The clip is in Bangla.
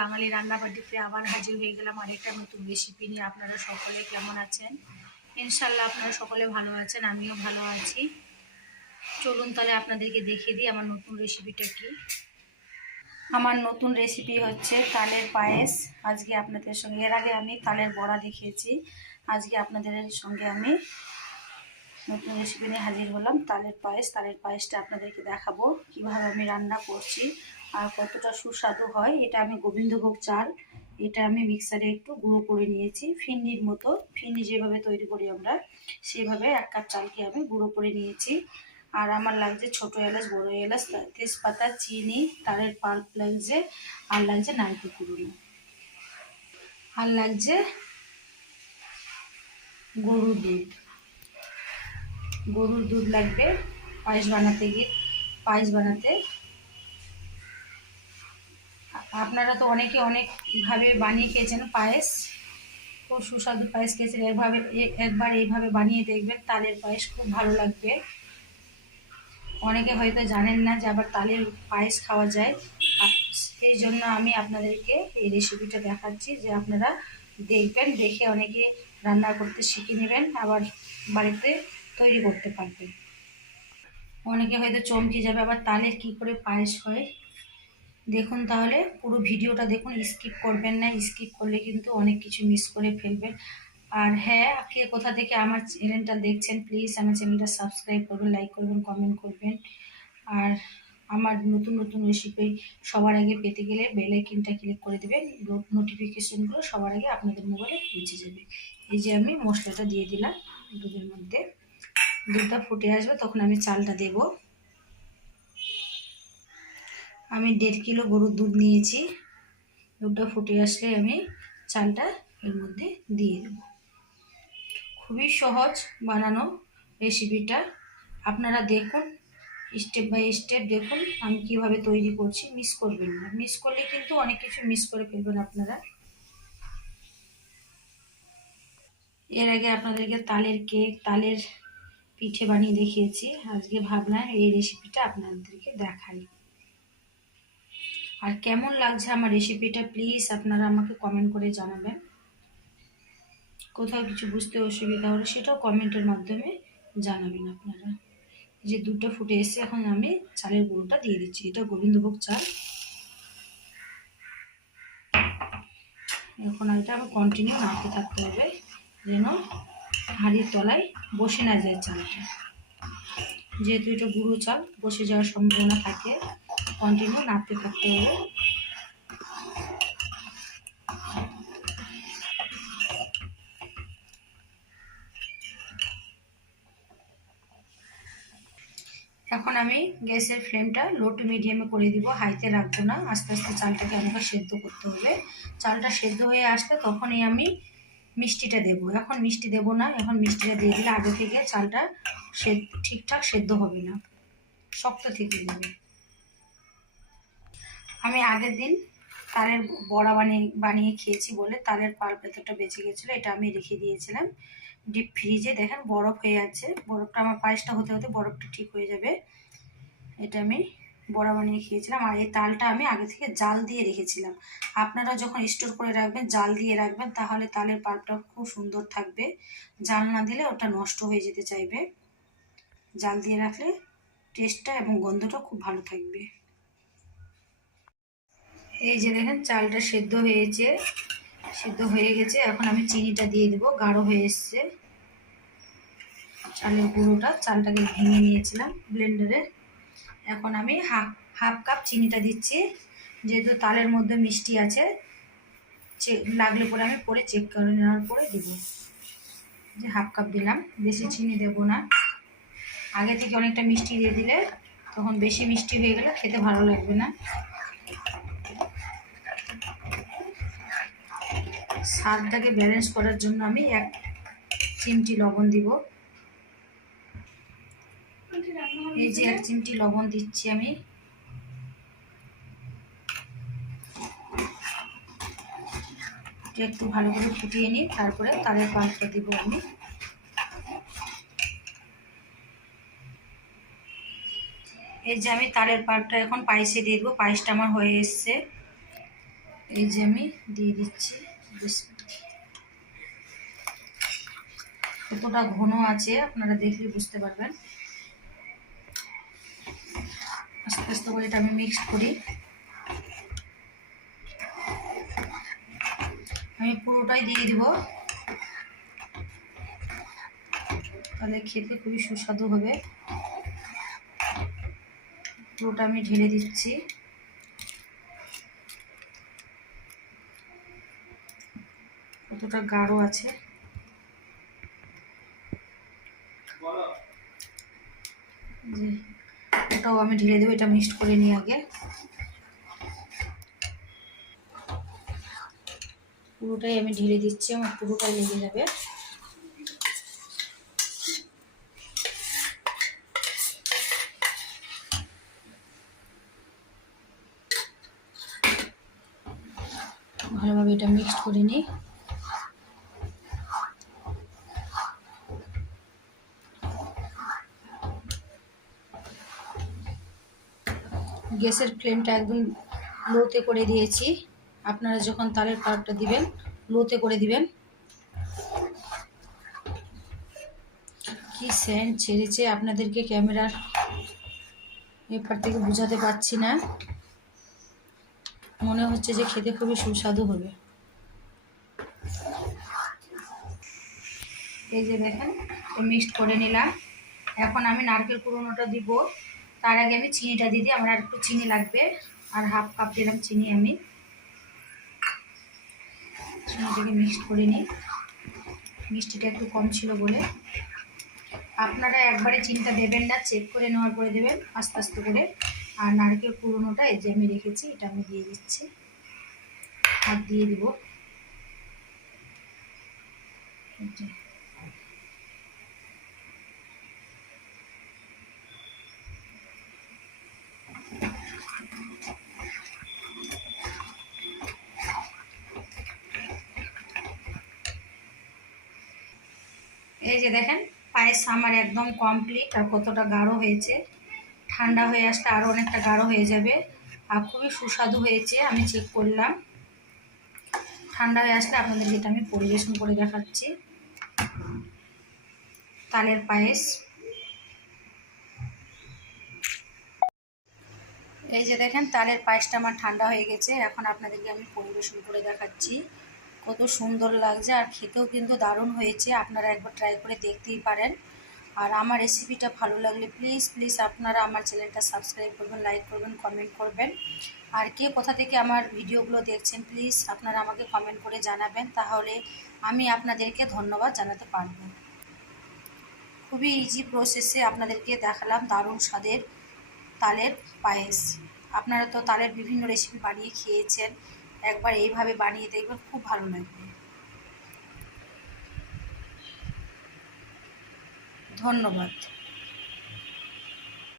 বাঙালি রান্নাবাটিতে আবার হাজির হয়ে গেলাম আরেকটা নতুন রেসিপি নিয়ে। আপনারা সকলে কেমন আছেন? ইনশাল্লাহ আপনারা সকলে ভালো আছেন, আমিও ভালো আছি। চলুন তাহলে আপনাদেরকে দেখিয়ে দিই আমার নতুন রেসিপিটা কি। আমার নতুন রেসিপি হচ্ছে তালের পায়েস। আজকে আপনাদের সঙ্গে, এর আগে আমি তালের বড়া দেখিয়েছি, আজকে আপনাদের সঙ্গে আমি নতুন রেসিপি নিয়ে হাজির হলাম তালের পায়েস। তালের পায়েসটা আপনাদেরকে দেখাবো কিভাবে আমি রান্না করছি আর কতটা সুস্বাদু হয়। এটা আমি গোবিন্দভোগ চাল, এটা আমি মিক্সারে একটু গুঁড়ো করে নিয়েছি, ফিন্নির মতো, ফিন্নি যেভাবে তৈরি করি আমরা সেভাবে 1 কাপ চালকে আমি গুঁড়ো করে নিয়েছি। আর আমার লাগছে ছোটো এলাচ, বড় এলাচ, তেজপাতা, চিনি, তালের পাল্প লাগছে, আর লাগছে নারকেল কুড়ুনো, আর লাগছে গরুর দুধ। গরুর দুধ লাগবে পায়েস বানাতে। আপনারা তো অনেকে অনেকভাবে বানিয়ে খেয়েছেন পায়েস, খুব সুস্বাদু পায়েস খেয়েছেন। একবার এইভাবে বানিয়ে দেখবেন, তালের পায়েস খুব ভালো লাগবে। অনেকে হয়তো জানেন না যে আবার তালের পায়েস খাওয়া যায়, এই জন্য আমি আপনাদেরকে এই রেসিপিটা দেখাচ্ছি, যে আপনারা দেখবেন, দেখে অনেকে রান্না করতে শিখে নেবেন, আবার বাড়িতে তৈরি করতে পারবেন। অনেকে হয়তো চমকে যাবে আবার তালের কি করে পায়েস হয়। দেখুন তাহলে পুরো ভিডিওটা দেখুন, স্কিপ করবেন না, স্কিপ করলে কিন্তু অনেক কিছু মিস করে ফেলবেন। আর হ্যাঁ, কে কোথা থেকে আমার চ্যানেলটা দেখছেন প্লিজ আমার চ্যানেলটা সাবস্ক্রাইব করবেন, লাইক করবেন, কমেন্ট করবেন। আর আমার নতুন নতুন রেসিপি সবার আগে পেতে গেলে বেল আইকনটা ক্লিক করে দেবেন, নোটিফিকেশনগুলো সবার আগে আপনাদের মোবাইলে পৌঁছে যাবে। এই যে আমি মশলাটা দিয়ে দিলাম দুধের মধ্যে, দুধটা ফুটে আসবে তখন আমি চালটা দেব। আমি 1.5 কিলো গরুর দুধ নিয়েছি। দুধটা ফুটে আসলে আমি চালটা এর মধ্যে দিয়ে দেব। খুবই সহজ বানানো রেসিপিটা, আপনারা দেখুন, স্টেপ বাই স্টেপ দেখুন আমি কিভাবে তৈরি করছি। মিস করবেন না, মিস করলে কিন্তু অনেক কিছু মিস করে ফেলবেন আপনারা। এর আগে আপনাদেরকে তালের কেক, তালের পিঠে বানিয়ে দেখিয়েছি, আজকে ভাবলাম এই রেসিপিটা আপনাদেরকে দেখাই। আর কেমন লাগছে আমার রেসিপিটা প্লিজ আপনারা আমাকে কমেন্ট করে জানাবেন। কোথাও কিছু বুঝতে অসুবিধা হলে সেটাও কমেন্টের মাধ্যমে জানাবেন আপনারা। যে দুধটা ফুটে এসছে, এখন আমি চালের গুঁড়োটা দিয়ে দিচ্ছি। এটা গোবিন্দভোগ চাল। এখন এটা আবার কন্টিনিউ নাড়তে থাকতে হবে, যেন হাঁড়ির তলায় বসে না যায় চালটা। যেহেতু এটা গুঁড়ো চাল, বসে যাওয়ার সম্ভাবনা থাকে, কন্টিনিউ নাড়তে থাকতে হবে। এখন আমি গ্যাসের ফ্লেমটা লো টু মিডিয়ামে করে দিব, হাইতে রাখবো না। আস্তে আস্তে চালটাকে আমাকে সেদ্ধ করতে হবে। চালটা সেদ্ধ হয়ে আসলে তখনই আমি মিষ্টিটা দেবো। এখন মিষ্টি দেবো না, এখন মিষ্টিটা দিয়ে দিলে আগে থেকে চালটা ঠিকঠাক সেদ্ধ হবে না, শক্ত থেকে যাবে। আমি আগের দিন তালের বড়া বানিয়ে খেয়েছি বলে তালের পাল্প এতটা বেঁচে গেছিলো, এটা আমি রেখে দিয়েছিলাম ডিপ ফ্রিজে। দেখেন বরফ হয়ে আছে, বরফটা আমার পায়েসটা হতে হতে বরফটা ঠিক হয়ে যাবে। এটা আমি বড়া বানিয়ে খেয়েছিলাম। আর এই তালটা আমি আগে থেকে জাল দিয়ে রেখেছিলাম। আপনারা যখন স্টোর করে রাখবেন জাল দিয়ে রাখবেন, তাহলে তালের পাল্পটা খুব সুন্দর থাকবে। জাল না দিলে ওটা নষ্ট হয়ে যেতে চাইবে। জাল দিয়ে রাখলে টেস্টটা এবং গন্ধটা খুব ভালো থাকবে। এই যে দেখেন চালটা সেদ্ধ হয়েছে, সেদ্ধ হয়ে গেছে। এখন আমি চিনিটা দিয়ে দেবো, গাঢ় হয়ে এসছে চালের গুঁড়োটা। চালটাকে ভেঙে নিয়েছিলাম ব্লেন্ডারে। এখন আমি হাফ কাপ চিনিটা দিচ্ছি, যেহেতু তালের মধ্যে মিষ্টি আছে, লাগলে পরে আমি পরে চেক করে নেওয়ার পরে দেবো। যে হাফ কাপ দিলাম, বেশি চিনি দেবো না। আগে থেকে অনেকটা মিষ্টি দিয়ে দিলে তখন বেশি মিষ্টি হয়ে গেলে খেতে ভালো লাগবে না। স্বাদটাকে ব্যালেন্স করার জন্য আমি 1 চিমটি লবণ দিব। এই যে 1 চিমটি লবণ দিচ্ছি আমি। একটু ভালো করে ফুটিয়ে নিই, তারপরে তালের পাল্পটা দিব আমি। এই যে আমি তালের পাল্পটা এখন পায়েসে দিয়ে দেবো। পায়েসটা আমার হয়ে এসছে। এই যে আমি দিয়ে দিচ্ছি। কতটা ঘন আছে আপনারা দেখলে বুঝতে পারবেন। আস্তে আস্তে করে এটা আমি মিক্সড করি। আমি পুরোটাই দিয়ে দিব, তাহলে খেতে খুবই সুস্বাদু হবে। পুরোটা আমি ঢেলে দিচ্ছি। কতটা গাঢ় আছে, ওটাও আমি ঢেলে দেবো। এটা মিক্সড করে নিই আগে। পুরোটাই আমি ঢেলে দিচ্ছি, আমার পুরোটাই লেগে যাবে। ভালোভাবে এটা মিক্সড করে নিই। গ্যাসের ফ্লেমটা একদম লোতে করে দিয়েছি। আপনারা যখন তালের পাউডারটা দিবেন লোতে করে দিবেন। কি সেন্ট ছেড়েছে, আপনাদেরকে ক্যামেরার এপার থেকে বোঝাতে পারছি না। মনে হচ্ছে যে খেতে খুবই সুস্বাদু হবে। এই যে দেখেন মিক্সড করে নিলাম। এখন আমি নারকেল কুড়োনোটা দিব। তার আগে আমি চিনিটা দিয়ে দিই, আমার আর একটু চিনি লাগবে। আর হাফ কাপ দিলাম চিনি আমি। চিনিটাকে মিক্সড করে নিই, মিষ্টিটা একটু কম ছিল বলে। আপনারা একবারে চিনিটা দেবেন না, চেক করে নেওয়ার পরে দেবেন আস্তে আস্তে করে। আর নারকেল কুড়োনোটা এই যে আমি রেখেছি, এটা আমি দিয়ে দিচ্ছি। আর দিয়ে দিব এই যে দেখেন পায়েস আমার একদম কমপ্লিট। আর কতটা গাঢ় হয়েছে, ঠান্ডা হয়ে আসলে আরও অনেকটা গাঢ় হয়ে যাবে। আর খুবই সুস্বাদু হয়েছে, আমি চেক করলাম। ঠান্ডা হয়ে আসলে আপনাদের যেটা আমি পরিবেশন করে দেখাচ্ছি তালের পায়েস। এই যে দেখেন তালের পায়েসটা আমার ঠান্ডা হয়ে গেছে। এখন আপনাদেরকে আমি পরিবেশন করে দেখাচ্ছি। কত সুন্দর লাগছে, আর খেতেও কিন্তু দারুণ হয়েছে। আপনারা একবার ট্রাই করে দেখতেই পারেন। আর আমার রেসিপিটা ভালো লাগলে প্লিজ প্লিজ আপনারা আমার চ্যানেলটা সাবস্ক্রাইব করবেন, লাইক করবেন, কমেন্ট করবেন। আর কে কোথা থেকে আমার ভিডিওগুলো দেখছেন প্লিজ আপনারা আমাকে কমেন্ট করে জানাবেন, তাহলে আমি আপনাদেরকে ধন্যবাদ জানাতে পারবো। খুবই ইজি প্রসেসে আপনাদেরকে দেখালাম দারুণ স্বাদের তালের পায়েস। আপনারা তো তালের বিভিন্ন রেসিপি বানিয়ে খেয়েছেন, একবার এইভাবে বানিয়ে দেখবেন, খুব ভালো লাগবে। ধন্যবাদ।